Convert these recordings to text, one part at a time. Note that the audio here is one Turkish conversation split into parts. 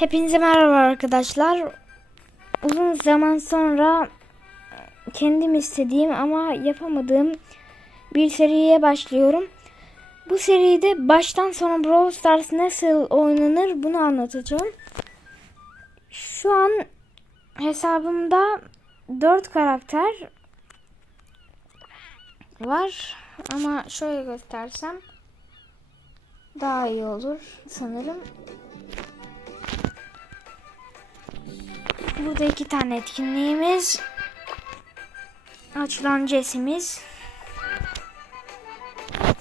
Hepinize merhaba arkadaşlar. Uzun zaman sonra kendim istediğim ama yapamadığım bir seriye başlıyorum. Bu seride baştan sona Brawl Stars nasıl oynanır bunu anlatacağım. Şu an hesabımda 4 karakter var ama şöyle göstersem daha iyi olur sanırım. Burada iki tane etkinliğimiz. Açılan cesimiz.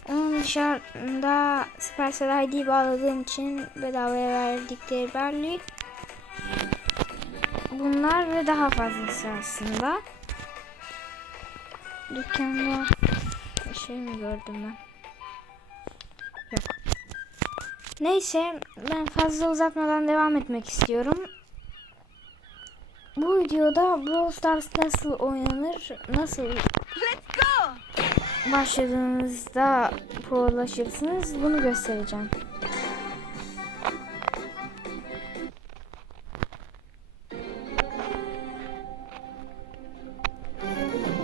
Onun dışında Supercell ID bağladığım için bedavaya verdikleri belli. Bunlar ve daha fazlası aslında. Dükkanda bir şey mi gördüm ben? Yok. Neyse ben fazla uzatmadan devam etmek istiyorum. Bu videoda Brawl Stars nasıl oynanır, nasıl başladığınızda prolaşırsınız bunu göstereceğim.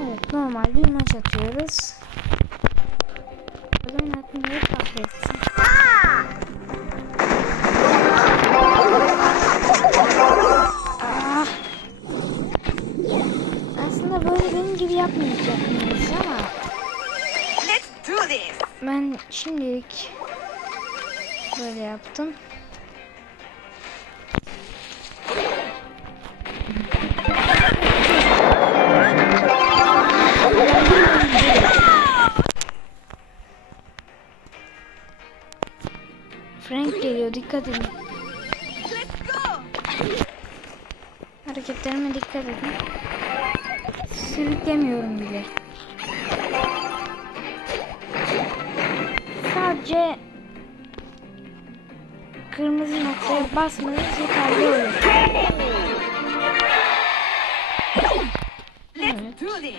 Evet normal bir maç atıyoruz. O zaman aklımda kahretsin. Ben şimdilik böyle yaptım. Frank geliyor dikkat edin. Hareketlerime dikkat edin. Sürüklemiyorum bile. Sadece kırmızı noktaya basmanız yeterli olur. This.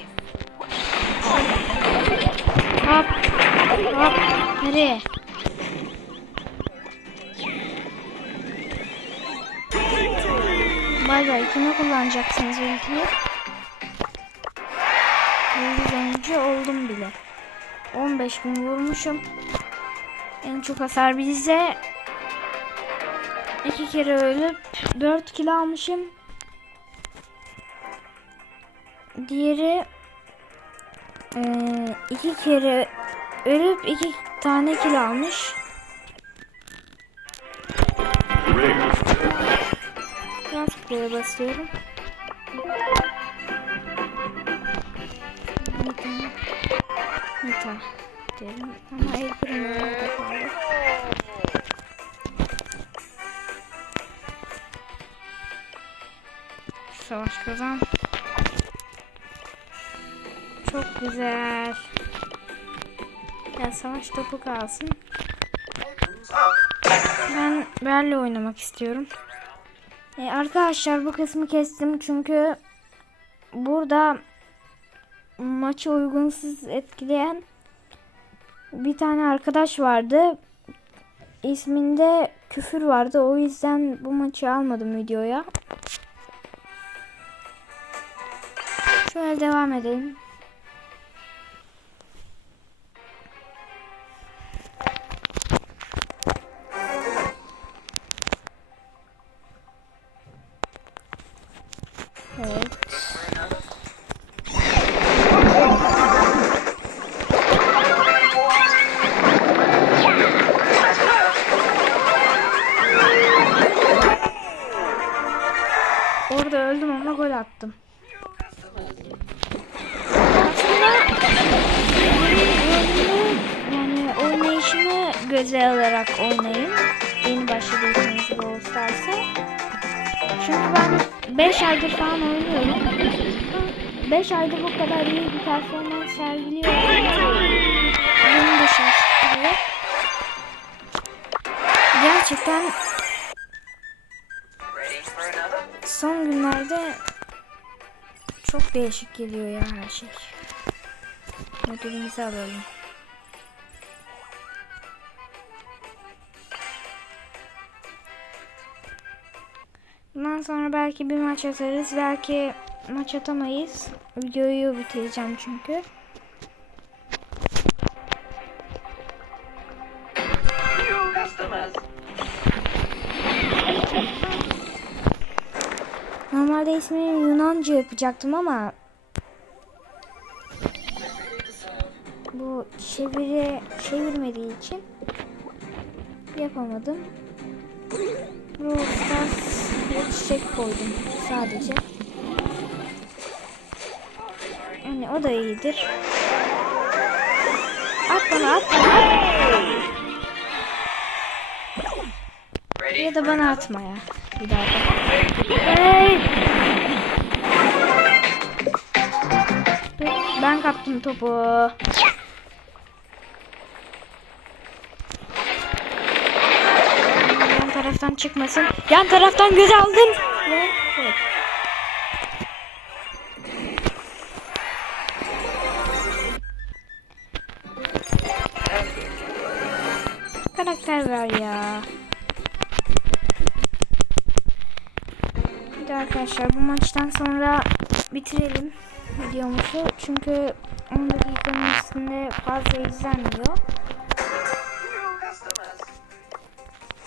Hop hop nereye? Bay bay kime kullanacaksınız ultiyi? Yıldız oyuncu oldum bile. 15 bin vurmuşum. En çok hasar bizde. İki kere ölüp 4 kilo almışım. Diğeri eee, iki kere ölüp iki tane kilo almış. Buraya basıyorum. Nita. Nita diyelim. Ama el kırmızı orada kaldı. Savaş kazan. Çok güzel. Ya savaş topu kalsın. Ben Berle oynamak istiyorum. E, arkadaşlar bu kısmı kestim çünkü burada maçı uygunsuz etkileyen bir tane arkadaş vardı. İsminde küfür vardı. O yüzden bu maçı almadım videoya. Şöyle devam edelim. Attım. Aslında yani oynayışımı göze alarak oynayın. Yeni başladıysanız Brawl Stars'a. Çünkü ben 5 aydır falan oynuyorum. 5 aydır bu kadar iyi bir performans sergiliyorum. Beni de şaşırtıyor. Gerçekten son günlerde çok değişik geliyor ya her şey. Ödülümüzü alalım. Bundan sonra belki bir maç atarız. Belki maç atamayız. Videoyu bitireceğim çünkü. Normalde ismini Yunanca yapacaktım ama bu çeviri çevirmediği için yapamadım. Bir çiçek koydum sadece. Yani o da iyidir. At bana at bana at. Ya da bana atma ya. Bir daha da. Hey! Ben kaptım topu. Yan taraftan çıkmasın. Yan taraftan göz aldım. Ve. Karakter ver ya. Bir de arkadaşlar bu maçtan sonra bitirelim videomuzu. Çünkü 10 dakikanın üstünde fazla izlenmiyor.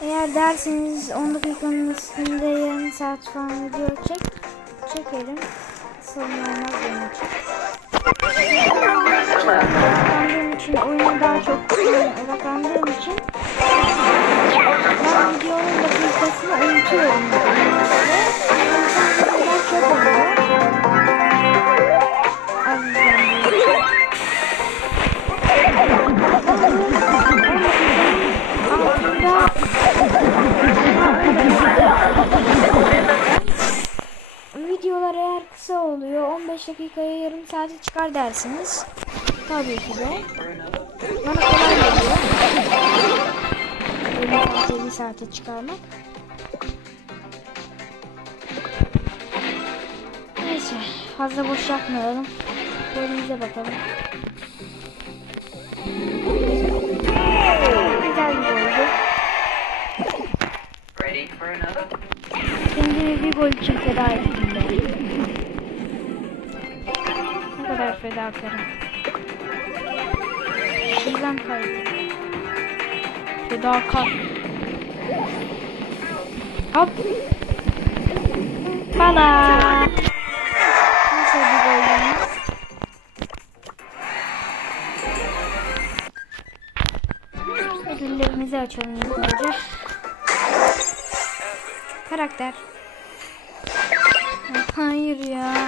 Eğer derseniz 10 dakikanın üstünde yarım saat falan video çek, çekelim. Sorun olmaz benim için. Odaklandığım için, oyuna daha çok odaklandığım için ben videonun dakikasını unutuyorum. Dakikaya yarım saate çıkar dersiniz. Tabii ki de. Bana kolay geliyor. Yarım saate bir saate çıkarmak. Neyse fazla boş yapmayalım. Golümüze bakalım. Güzel bir goldü. Ready for another? Kendimi bir gol için feda ettim kadar fedakarım. Şivem kaydı. Fedakar. Hop. Bana. Nasıl bir? Ödüllerimizi açalım ilk önce. Karakter. Hayır ya.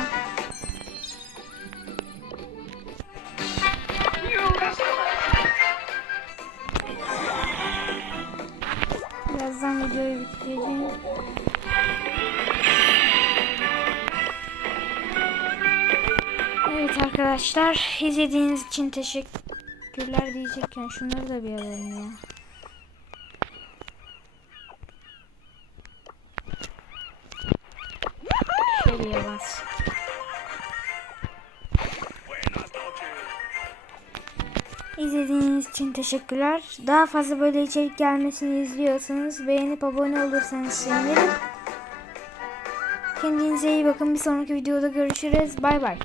Evet arkadaşlar izlediğiniz için teşekkürler diyecekken şunları da bir alalım ya. Şöyle bas. İzlediğiniz için teşekkürler. Daha fazla böyle içerik gelmesini izliyorsanız beğenip abone olursanız sevinirim. Kendinize iyi bakın. Bir sonraki videoda görüşürüz. Bay bay.